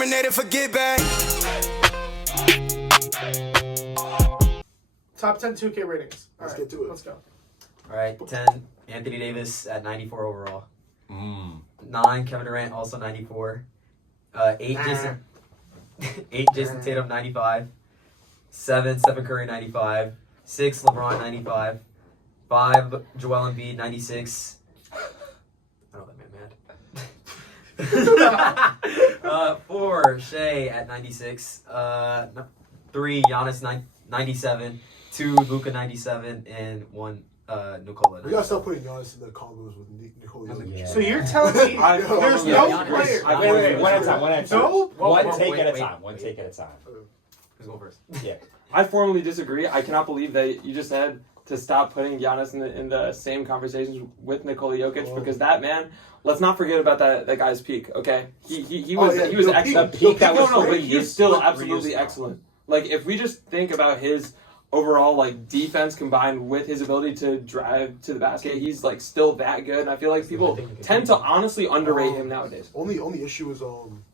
Terminator for get back. Top 10 2K ratings. Let's get to it. Let's go. All right, 10, Anthony Davis at 94 overall. 9, Kevin Durant, also 94. 8, Jason Tatum, 95. 7, Stephen Curry, 95. 6, LeBron, 95. 5, Joel Embiid, 96. I don't know that man mad. 4, Shea at 96. 3, Giannis, 97. 2, Luka, 97. And 1, Nikola. We gotta stop putting Giannis in the combos with Nikola. Yeah. So you're telling me there's no player. Wait, one at a time. No? One take at a time. One take at a time. Who's going first? Yeah. I formally disagree. I cannot believe that you just said to stop putting Giannis in the same conversations with Nikola Jokic because that man. Let's not forget about that guy's peak. Okay, he was excellent. But he's still absolutely excellent. Like if we just think about his overall like defense combined with his ability to drive to the basket, he's like still that good. And I feel like people tend to honestly underrate him nowadays. Only issue is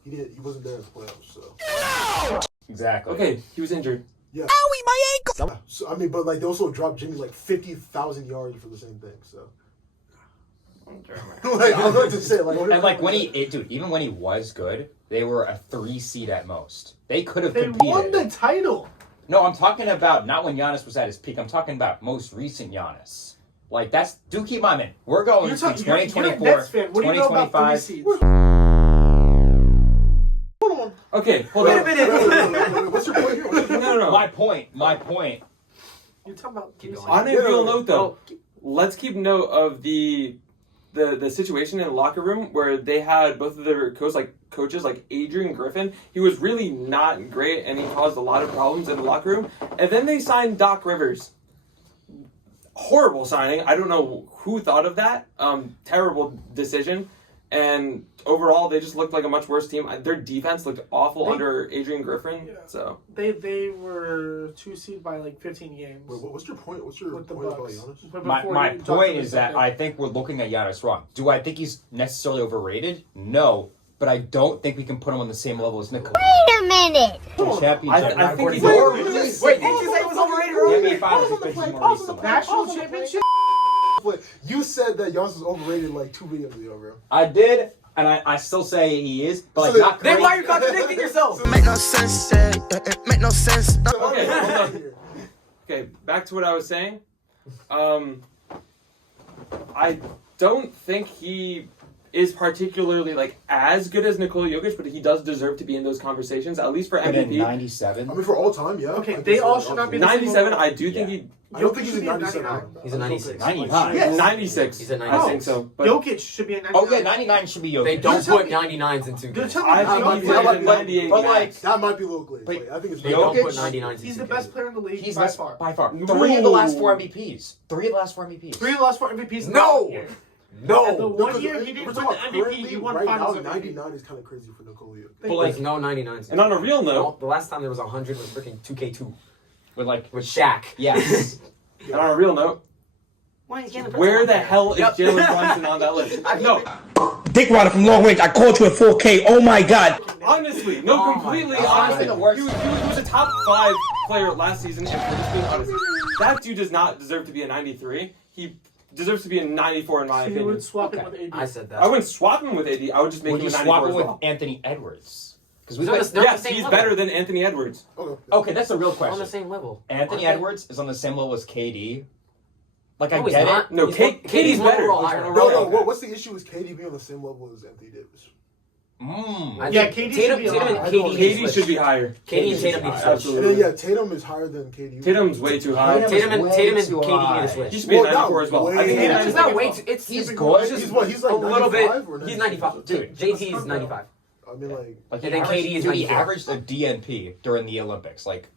he wasn't there in the playoffs. So Exactly. Okay, he was injured. yeah. Owie, my ankle. So, I mean, but like they also dropped Jimmy like 50,000 yards for the same thing. So like I was going to say like And like when even when he was good, they were a 3 seed at most. They could have They competed. won the title. No, I'm talking about not when Giannis was at his peak. I'm talking about most recent Giannis. Like do keep my man. We're going to 2024, you're a Nets fan. What do you know about 3 2025. seeds? hold on. Okay, hold on. Wait, what's your point here? No. My point. You're talking about Keep going. On a real note, though, let's keep note of the situation in the locker room where they had both of their coaches like Adrian Griffin. He was really not great, and he caused a lot of problems in the locker room. And then they signed Doc Rivers. Horrible signing. I don't know who thought of that. Terrible decision. And overall, they just looked like a much worse team. Their defense looked awful under Adrian Griffin. Yeah. So they were 2 seed by like 15 games. Wait, what's your point? What's your with the point about Bucks. Giannis? But My before you talk point about is that something- I think we're looking at Giannis wrong. Do I think he's necessarily overrated? No, but I don't think we can put him on the same level as Nikola. Wait a minute. Championship. I think he's Wait, overrated. wait, Wait, didn't you say it was overrated earlier? NBA Finals has been more recently. National championship. Wait, you said that Giannis was overrated like 2 videos ago, bro. I did, and I still say he is, but like So not Then great. why are you contradicting yourself? Make no sense, it make no sense. Okay, hold on. Okay, back to what I was saying. I don't think he is particularly like as good as Nikola Jokic, but he does deserve to be in those conversations, at least for But in MVP. 97. I mean, for all time, yeah. Okay, I they guess all so. should not be the 97, I do think he. I don't think he's Jokic a should be 97. 99. He's a 96. 99. Yes. 96. He's a I 96. think so. But Jokic should be a 99. Oh yeah, 99 should be Jokic. They don't You're put 99s in 2 You're games. telling I me think might he's be- that like might be- 98 but, max. like, That might be a little glazed. But Like, I think it's They don't Jokic- put 99s in 2 he's the games. best player in the league He's by best far. by far. No. 3 of the last 4 MVPs. 3 of the last 4 MVPs. 3 of the last 4 MVPs. No! And the No! one year he didn't win the MVP, he won right Finals now, MVP. 99 is kind of crazy for Nikola Jokic. But like no 99s. And on a real note, No, the last time there was 100 was freaking 2K2 With like, with Shaq. yes. and on a real note, where the hell is Jalen Brunson on that list? No, Dick Rider from long range. I caught you at 4K. Oh my god. honestly, Oh my completely God. honestly, The worst. he was a top 5 player last season. And for just being honest, that dude does not deserve to be a 93. He deserves to be a 94 in my So you opinion. would swap it with AD. I said that. I wouldn't swap him with AD. I would just make Would him you a swap 94 him as with well. Anthony Edwards? Because They're the Yes, same he's level. better than Anthony Edwards. Okay, that's a real question. On the same level. Anthony Okay. Edwards is on the same level as KD. Like, I No, he's get not. it. No, He's KD's one better. overall higher. No, what's the issue? Is KD being on the same level as Anthony Davis? I Yeah, think KD Tatum, should be Tatum and higher. KD, KD should be higher. KD and Tatum need to switch. Absolutely. And then, yeah, Tatum is higher than KD. Tatum's way too high. Tatum and way KD too need high. to He switch. should be a Well, 94 as well. not I think way- It's not way too. It's He's just good. He's what? He's like a little bit. 95 or He's 96? 95. Dude. JT is 95. I mean, like, Like, And then KD is dude, he 94. averaged a DNP during the Olympics. Like,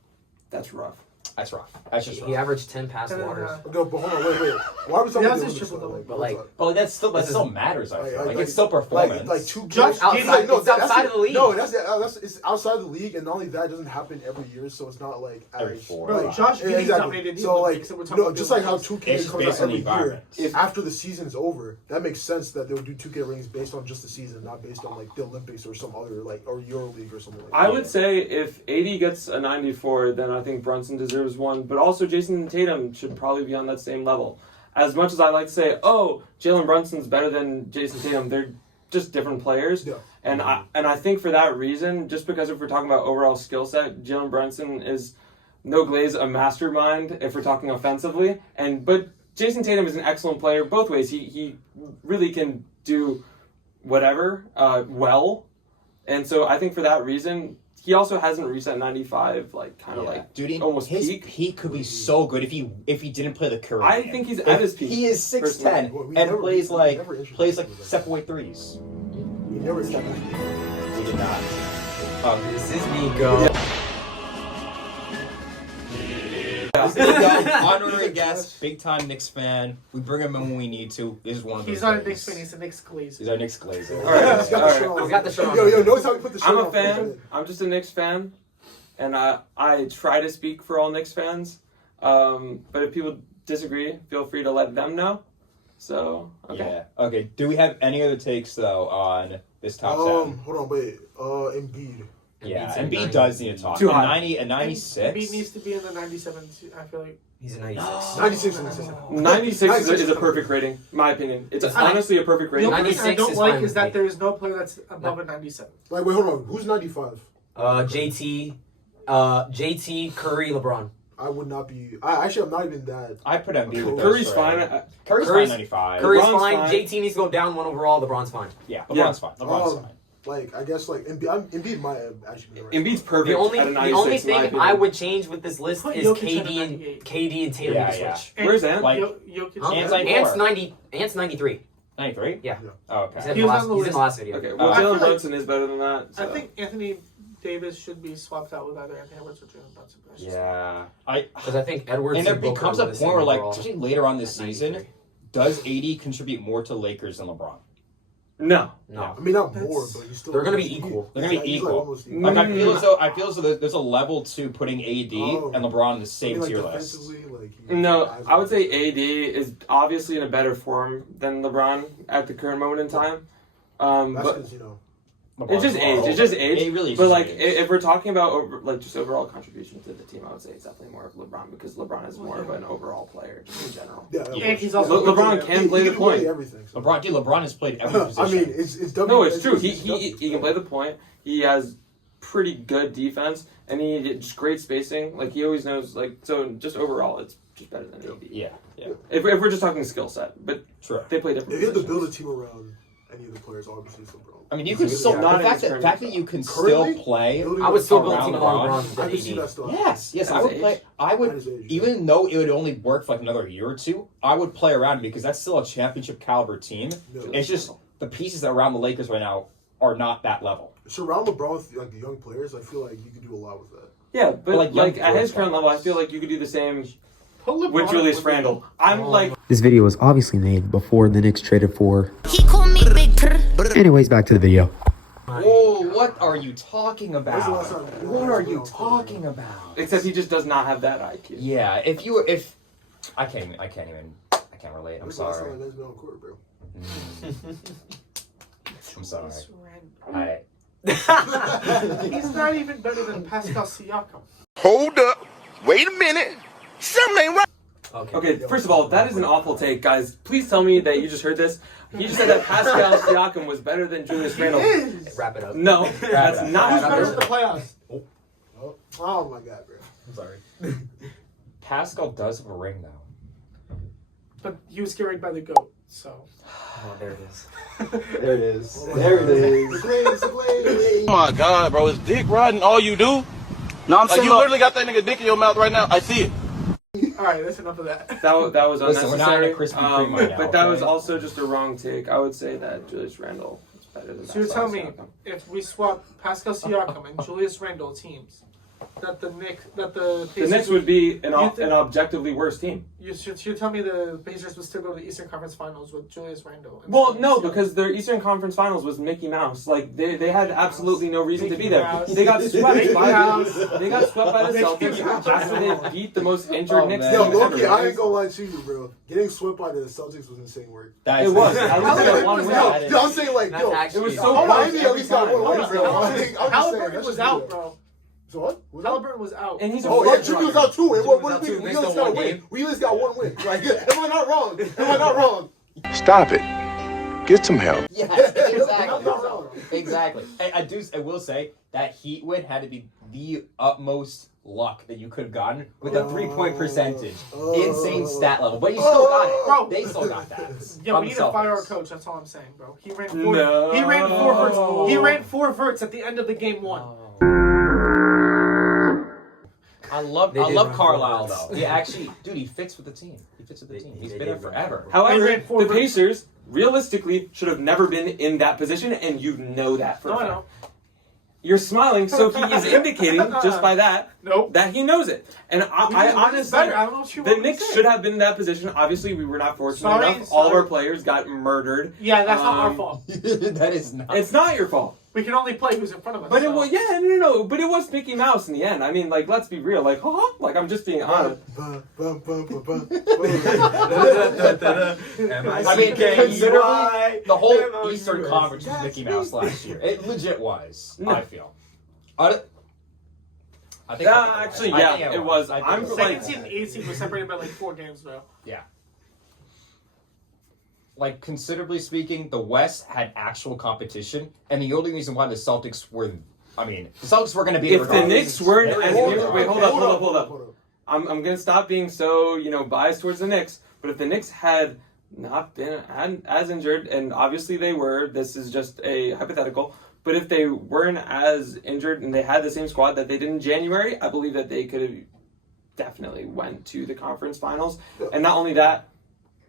That's rough. That's rough. That's just He rough. averaged 10 pass waters. No, but hold on, wait. Why are we talking Yeah, about this is this? triple-double. But, like, But that still matters. I feel like it's still performance. Like 2K. Josh, It's outside- it's outside of the league. No, it's outside of the league, and not only that, it doesn't happen every year, so it's not like Every as- 4. Bro, like, Josh Giddey exactly. dominated the So like, Olympics, and we're talking about just the like how Olympics. 2K It's comes based out on the every year. environment. If after the season is over, that makes sense that they would do 2K ratings based on just the season, not based on like the Olympics or some other like or EuroLeague or something like that. I would say if AD gets a 94, then I think Brunson deserves one. But also Jason Tatum should probably be on that same level. As much as I like to say, oh, Jalen Brunson's better than Jason Tatum, they're just different players. Yeah. And I think for that reason, just because if we're talking about overall skill set, Jalen Brunson is no glaze a mastermind if we're talking offensively. But Jason Tatum is an excellent player both ways. He really can do whatever well. And so I think for that reason, he also hasn't reached that 95, Dude, almost his peak. could be so good if he didn't play the Curry. I game. think he's at his peak. He is 6'10" Well, we and never- plays we like never introduced him to step away threes. We never established. He did not. This is Nico. Honorary guest, big time Knicks fan. We bring him in when we need to. This is one of those. He's not a days. Knicks fan, he's a Knicks Glazer. He's our Knicks Glazer. All right, He's got all the right. shirt on. I've got the shirt on. Yo, notice how we put the shirt I'm on a for fan. I'm just a Knicks fan, and I try to speak for all Knicks fans. But if people disagree, feel free to let them know. So okay. Yeah. Okay. Do we have any other takes though on this top 10? Hold on, wait. Embiid. Yeah, Embiid's at Embiid 90. does need to talk. Too A high. 90, a 96. Embiid needs to be in the 97. I feel like. He's a 96. 96 and 96 is a perfect rating, in my opinion. It's honestly a perfect The rating. only thing I 96 don't is like fine is with that me. there is no player that's above a 97. Like, wait, hold on. Who's 95? JT, Curry, LeBron. I would not be. I'm not even that. I put Embiid with those Curry's three. fine. Curry's fine, 95. Curry's LeBron's fine. fine. JT needs to go down 1 overall. LeBron's fine. Yeah, Yeah. LeBron's fine. LeBron's fine. Like, I guess, like, Embiid might actually be right. Embiid's perfect The only at a 96, the only in my thing opinion. I would change with this list Put is Jokic at a KD and 98. KD and Tatum Yeah, to yeah. switch. Where's Ant? Like- Jokic. Huh? Ant's 94. Ant's 93. 93? Yeah. Oh, He's okay. in He the was last, on the he's in list. the last video. Okay, well, I feel Jalen like- Brunson is better than that. I So. think Anthony Davis should be swapped out with either Anthony Edwards or Jalen Brunson. That's just- Yeah. Because I think Edwards And there and Booker becomes are a the same point where, like, overall especially later on this at season, 93. does AD contribute more to Lakers than LeBron? No. No. I mean, not more, but he's still. They're gonna be equal. They're gonna be he's, like, equal. almost Like, I feel as though there's a level to putting AD Oh. and LeBron in the I same mean, like, tier list. defensively, like, he- No, has- I would say AD is obviously in a better form than LeBron at the current moment in time. That's But because, you know. it's just age. It's just age. It really is but just like, age. if we're talking about just overall contribution to the team, I would say it's definitely more of LeBron because LeBron is more of an overall player just in general. Yeah, And he's also LeBron can play the point. Everything. So. LeBron has played every position. I mean, it's No, it's true. He can play the point. He has pretty good defense, and he just great spacing. Like he always knows. Like so, just overall, it's just better than AD. yeah, yeah, If we're just talking skill set, but true. they play different. If you have to build a positions. team around any of the players, obviously it's LeBron. I mean, you can still Yeah. the Not fact in that, his fact that you can Currently, still play. building I would still build a around team LeBron. around I LeBron can see that AD. still. Yes, At I his would age? play. I At would, his age, even though it would only work for like another year or two, I would play around because that's still a championship caliber team. No. It's just the pieces around the Lakers right now are not that level. Surround LeBron with like the young players. I feel like you can do a lot with that. Yeah, but like, like young at his players. current level, I feel like you could do the same Put LeBron with Julius with Randle. I'm like, This video was obviously made before the Knicks traded for. He called me Big Purr. Anyways, back to the video. Oh, what are you talking When's the last about? time- What are you talking about? except he just does not have that IQ. Yeah, if I can't relate. I'm When's the last sorry. time a man's been on court, bro? I'm sorry. Julius Randle. I He's not even better than Pascal Siakam. Hold up. Wait a minute. Something ain't right. Okay, first of all, that is an awful take, guys. Please tell me that you just heard this. You just said that Pascal Siakam was better than Julius Randle. Wrap it up. No, that's Who's not better true. at the playoffs? Oh my god, bro. I'm sorry. Pascal does have a ring though. But he was carried by the GOAT, so. Oh, there it is. There it is. Oh my God. The Glades, the Glades. Oh my God, bro. Is dick riding all you do? No, I'm Like, saying you literally got that nigga dick in your mouth right now. I see it. Alright, that's enough of that. That was Listen, we're not in unnecessary. a Krispy Kreme right now, but that was okay? also just a wrong take. I would say that Julius Randle is better than So you're Pascal telling me Siakam. if we swap Pascal Siakam and Julius Randle teams, that the Knicks The Pacers Knicks would be an You think- objectively worse team. You should tell me the Pacers would still go to the Eastern Conference Finals with Julius Randle. Well, no, because their Eastern Conference Finals was Mickey Mouse. Like they had absolutely no reason to be there. Mouse. They got swept Mickey by Mouse. they got swept by the Mickey Celtics Mouse. after they beat the most injured Knicks man. Yo, team Loki, ever. I ain't gonna lie to you, bro. Getting swept by the Celtics was insane work. That It is- was. At least they got one win. Yo, I'm saying like, That's yo, actually it was so Miami at every least got time. one win, bro. I'm just saying, Halliburton that's was just out, weird. bro. So what? Was that? Halliburton was out. And he's a Oh yeah, front Jimmy was runner. out too. And Jimmy what was out we too. at Missed least the got a one win. game. We at least got one win. Like, am I not wrong? Am I not wrong? Stop it. Get some help. Yes, I'm not exactly. wrong. Exactly. I will say that Heat win had to be the utmost luck that you could have gotten with a 3-point percentage. Insane stat level. But you still got it. Bro. They still got that. Yeah, From we need the to fire our Celtics. coach. That's all I'm saying, bro. He ran No. four verts. He ran 4 verts at the end of the game 1. I love They did run Carlisle forwards. though. He actually, dude, he fits with the team. He fits with the They- team. they He's did been there run forever. forwards. However, They ran four the verts. Pacers realistically should have never been in that position, and you know that for a No, I fact. know. You're smiling, so he is indicating just by that Nope. that he knows it. And I honestly, better. I don't know what you the want me to Knicks say. should have been in that position. Obviously, we were not fortunate Sorry, enough. All of sorry. our players got murdered. Yeah, that's not our Um, fault. That is not. It's not your fault. We can only play who's in front of us. But it so. was, yeah, no. But it was Mickey Mouse in the end. I mean, like, let's be real. Like, like I'm just being honest. I mean, considering the whole Eastern Conference was Mickey Mouse last year. It legit was. No. I feel. I think Actually, I yeah, think it was. I think I'm it was. Second like- seed and 8th seed was separated by like 4 games, though. Like, considerably speaking, the West had actual competition, and the only reason why the Celtics were, the Celtics were going to be. If the Knicks weren't as Hold injured, on. wait, hold up. I'm gonna stop being so biased towards the Knicks. But if the Knicks had not been as injured, and obviously they were, this is just a hypothetical. But if they weren't as injured and they had the same squad that they did in January, I believe that they could have definitely went to the conference finals. And not only that,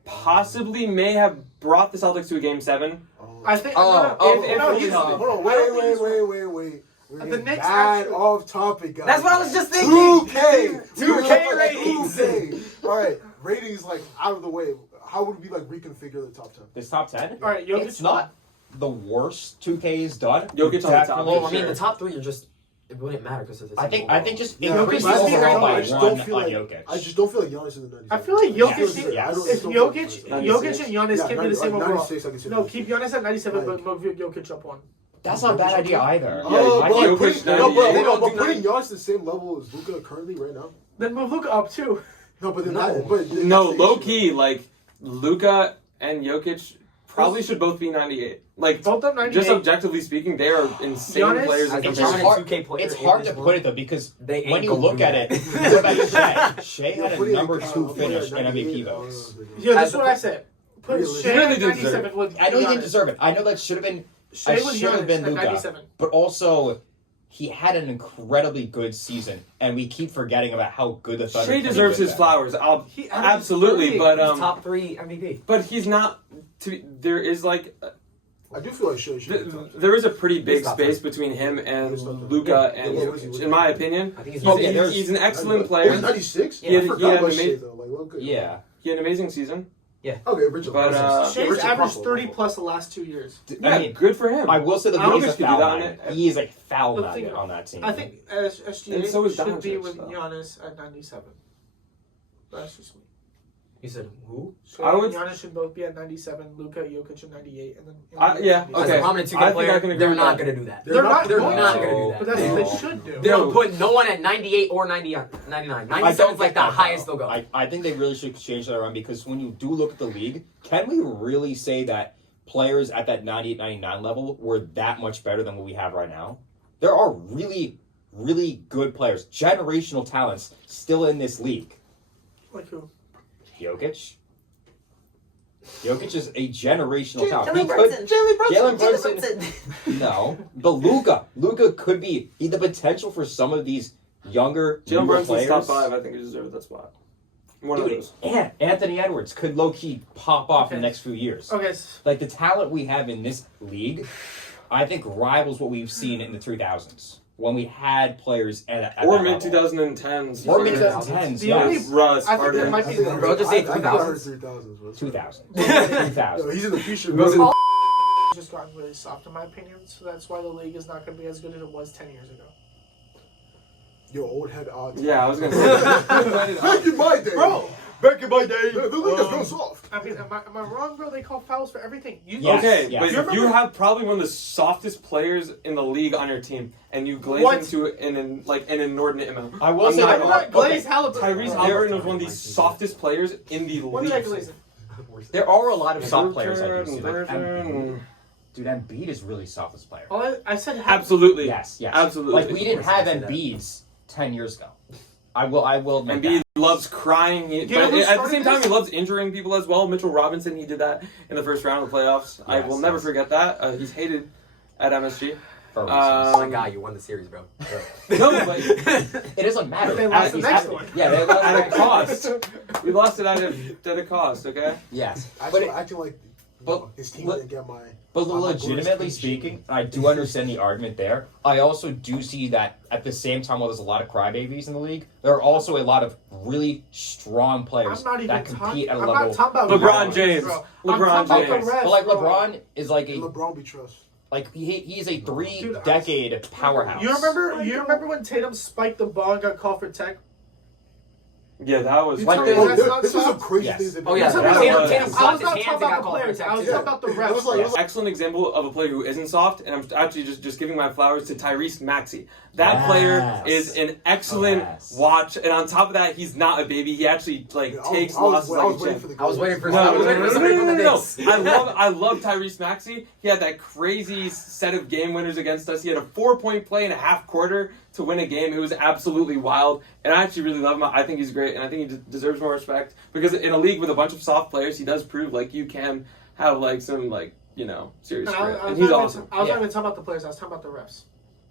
possibly may have brought the Celtics to a game 7. I think. Hold on, wait. We're The getting Knicks bad actually- off topic, guys. That's what I was just thinking. 2K. 2K ratings. 2K. All right, ratings like out of the way. How would we like reconfigure the top 10? This top 10? All right, Jokic. It's not the worst 2K has done. Jokic on the top. Definitely Well, I mean, Sure. the top 3 are just. It wouldn't matter because of the. I think just Yeah, increase but the I think overall I by just one feel on like Jokic. I just don't feel like Giannis is in the 96. I feel like Jokic. Yes, If yes. Jokic and 96? Giannis Yeah, can't be the same like overall. 96, I can say No, 96. keep Giannis at 97, Like- but move Jokic up 1. That's not a bad idea either. Yeah, Oh, I but think like, Jokic putting, no, 98. They don't but do putting Giannis the same level as Luka currently right now. Then move Luka up too. No, but then No. that, but No, that's the low issue. key, like Luka and Jokic probably should both be 98. Like, Both up 98. just objectively speaking, they are insane Giannis- players. in As a It's comparison. just hard. 2K player It's in hard this to put world, it though because they ain't when you gonna look do at that. it, what about Shea? Shea Yo, had put a it number at, 2 put it at finish in 98, MVP votes. Yeah, that's As what a- I said. Put Really? Shea Really at did 97 with I know he Giannis. didn't deserve it. I know that should have been. Shea I was should have Giannis been at Luka, 97. but also he had an incredibly good season, and we keep forgetting about how good the Thunder. Shea could deserves be his with flowers. He Absolutely, absolutely- but He's top 3 MVP. but he's not. There is like I do feel like Shea should be top 10. there is a pretty big He's top space 10. between him and He's top 10. Luka Yeah, and yeah, Jokic. yeah. In my opinion, I think he's. Oh, yeah, there's- he's an excellent Oh, player. he's 96? Yeah, I he forgot had about an Shea ama- though. Like, okay. Yeah. He had an amazing season. Okay, Richard. But, Shay's Richard averaged Crawford. 30 plus the last 2 years. Yeah, I mean, good for him. I will say that I don't he's a think he could do foul that on magnet. it. He is a foul The magnet thing- on that team. I think SGA And so is should be Doncic, with though. Giannis at 97. That's just me. You said who? Shea I and would- Giannis should both be at 97. Luka, Jokic at 98, and then. Yeah, As okay. a prominent 2K I think player, I can agree they're with not that. going to do that. They're not They're going not to. going to do But that. that's what they should do. They No. don't put no one at 98 or 99. 97 is like the highest they'll go. I think they really should change that around because when you do look at the league, can we really say that players at that 98, 99 level were that much better than what we have right now? There are really, really good players, generational talents still in this league. Like who? Jokic. Jokic is a generational talent. He Jalen could- Brunson. Jalen Brunson. No, but Luka could be the potential for some of these younger Jalen newer Brunson's players. top 5. I think he deserves that spot. One of Dude, those. and Anthony Edwards could low key pop off in Okay. the next few years. Okay. Like the talent we have in this league, I think rivals what we've seen in the 2000s when we had players at Or that mid level. 2010s. Or mid 2010s. The only- Yes. Russ, I think Harden. that might be the Bro, just say I heard 2000s. 3000s. 2000. Yo, 2000. he's in the future. Goes bro. just gotten really soft in my opinion, so that's why the league is not going to be as good as it was 10 years ago. Yo, old head odds. Yeah, I was gonna say. Back in my day, Bro, Back in my day. the league is real soft. I mean, am I wrong, bro? They call fouls for everything. You Yes, Okay, yes. but You if you remember- have probably one of the softest players in the league on your team, and you glaze What? into an inordinate amount. I will I'm say not that. gonna Not lie. Glaze Okay, Halliburton. Tyrese Halliburton was one of the softest players in the What did I league. glaze it? There are a lot of soft players I do see. Like, Absolutely. dude, Embiid is really softest player. Well, I said Yes, yes. Absolutely. Like we didn't have Embiid's 10 years ago. I will admit Embiid that. loves crying, know but who at the started same time, this? he loves injuring people as well. Mitchell Robinson, he did that in the first round of the playoffs. I Yes, will never yes. forget that. He's hated at MSG. For reasons. Oh my god, you won the series, bro. No, but It doesn't matter. They lost At- the he's next at- one. Yeah, they lost at a cost. We lost it at a cost, okay? Yes, Actually, but acting like but- his team but- didn't get my. but my legitimately glorious speaking, I do understand the argument there. I also do see that at the same time, while there's a lot of crybabies in the league, there are also a lot of really strong players I'm not even that compete at a I'm level. not talking about LeBron refs, James. bro. LeBron I'm talking James. about the refs, But like bro. LeBron is like And LeBron we trust. he's a Dude, 3-decade powerhouse. You remember when Tatum spiked the ball and got called for tech? Yeah, that was You Like tell the- me that's not This is some soft? crazy Yes. things. That Oh, yeah, they- Tatum- Tatum- I Tatum was slapped his not hands talking and got about the called for players. I was tech, talking about the It was refs. like- it was like- excellent example of a player who isn't soft, and I'm actually just giving my flowers to Tyrese Maxey. That Yes. player is an excellent Yes. watch, and on top of that, he's not a baby. He actually takes I was losses like a waiting champ. for the. I was waiting for No, I was waiting for somebody from the Knicks. I love Tyrese Maxey. He had that crazy set of game winners against us. He had a 4-point play in a half quarter to win a game. It was absolutely wild, and I actually really love him. I think he's great, and I think he deserves more respect because in a league with a bunch of soft players, he does prove like you can have like some serious And grit, I and was he's not awesome. even Yeah. talking about the players. I was talking about the refs.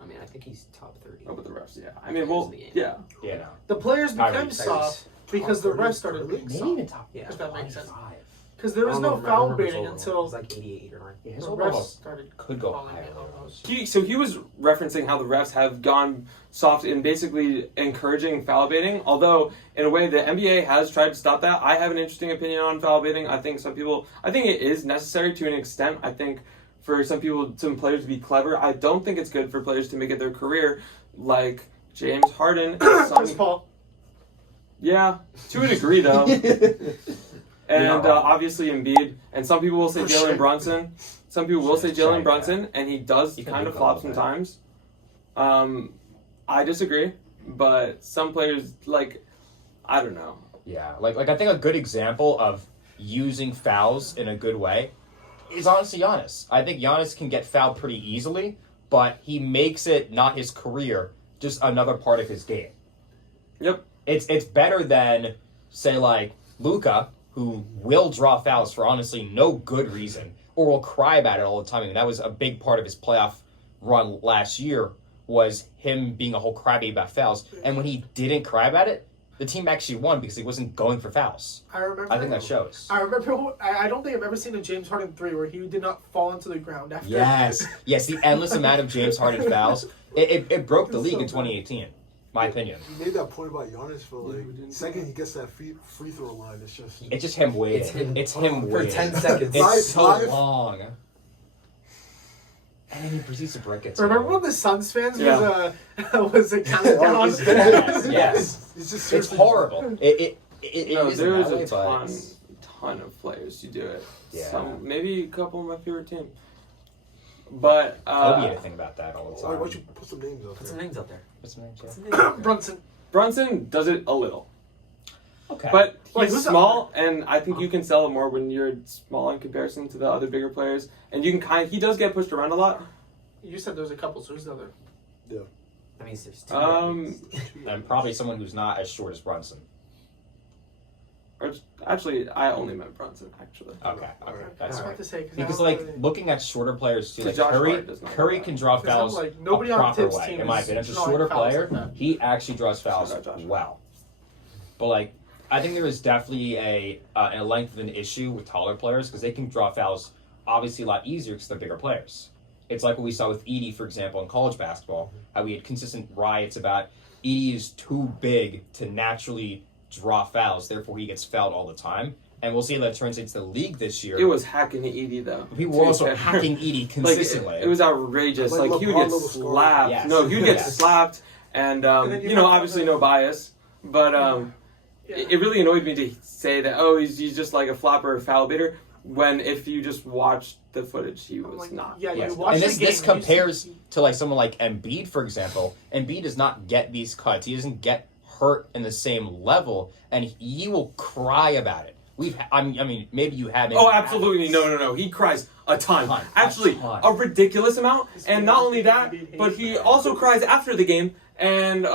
I mean, I think he's top 30. Oh, but the refs, yeah. I mean, well, yeah. Yeah, no. The players became Tyrese. soft because the refs started being Maybe soft. even top. Yeah. If that makes sense. 25. Because there was I no don't foul remember his baiting overall. until It was like 88 or 9. Yeah, the his refs overall started could go calling higher. it almost. So he was referencing how the refs have gone soft in basically encouraging foul baiting. Although in a way the NBA has tried to stop that. I have an interesting opinion on foul baiting. I think it is necessary to an extent. I think for some players to be clever. I don't think it's good for players to make it their career, like James Harden. Chris Paul. Yeah, to a degree though. And obviously Embiid, and some people will say Jalen Brunson. Some people will say Jalen Brunson, and he does He can kind do of flop both, yeah. sometimes. I disagree, but some players I don't know. Yeah, like I think a good example of using fouls in a good way is honestly Giannis. I think Giannis can get fouled pretty easily, but he makes it not his career, just another part of his game. Yep. It's better than say like Luka, who will draw fouls for honestly no good reason, or will cry about it all the time. I mean, that was a big part of his playoff run last year, was him being a whole crybaby about fouls. And when he didn't cry about it, the team actually won because he wasn't going for fouls. I remember. I think that shows. I remember. I don't think I've ever seen a James Harden 3 where he did not fall into the ground after. Yes, the endless amount of James Harden fouls. It broke the league in 2018, my opinion. You made that point about Giannis for like second he gets that free throw line. It's just him waiting. It's him For waiting. 10 seconds. It's so Five. long. And then he proceeds to break it. Remember when the Suns fans Yeah. was a countdown? Yes. It's just It's seriously- horrible. It No, isn't there is that way, a but ton of players who do it. Yeah. Maybe a couple of my favorite team. But Obi had to think about that all the Why time. don't you put some names up Put there? some names up there. What's the name? Put Jeff? some names up there. Brunson. Brunson does it a little. Okay. But Wait, he's who's small, and I think you can sell it more when you're small in comparison to the other bigger players. And you can he does get pushed around a lot. You said there's a couple, so who's the other? That means there's 2. And probably someone who's not as short as Brunson. Or actually, I only meant Brunson. Actually. Okay. I That's was right. about to say Because like looking at shorter players too, like Josh Curry, Hart does not Curry do can that. draw 'Cause fouls I'm like, nobody a on proper Tibbs' way. team In my is opinion, as a drawing shorter fouls player, like that. he actually draws fouls Shout out Josh. well. But like, I think there is definitely a length of an issue with taller players because they can draw fouls obviously a lot easier because they're bigger players. It's like what we saw with Edie, for example, in college basketball, how we had consistent riots about Edie is too big to naturally draw fouls, therefore he gets fouled all the time. And we'll see how that turns into the league this year. It was hacking Edie though. People were also hacking Edie consistently. It was outrageous. Like Like he would get LeBron level slapped. Yes. No, he would get Yes. slapped, and then you know, obviously no bias, but it really annoyed me to say that he's just like a flopper or foul baiter. When if you just watch the footage, he was like, not. yeah, Yes. you watch And the this game, compares to like someone like Embiid, for example. Embiid does not get these cuts. He doesn't get hurt in the same level, and he will cry about it. I mean, maybe you have. Oh, absolutely. No. He cries a ton. Actually, a ridiculous amount. And not only that, but he also cries after the game. And,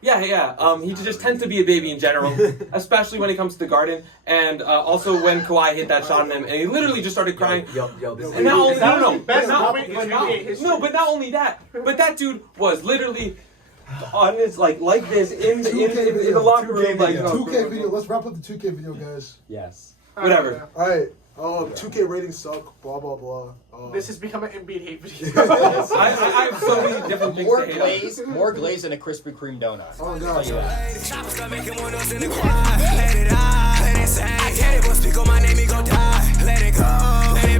he just tends to be a baby in general, especially when it comes to the Garden. And also when Kawhi hit that shot on him, and he literally just started crying. And not only, but not only that, but that dude was literally on his like this in the locker room, like 2K video. Let's wrap up the 2K video, guys. Yes. whatever. All right. 2K ratings suck. Blah blah blah. This has become an Embiid hate video. I have so many different things to hate on. More glaze than a Krispy Kreme donut. Oh I'll tell you god. that. Let it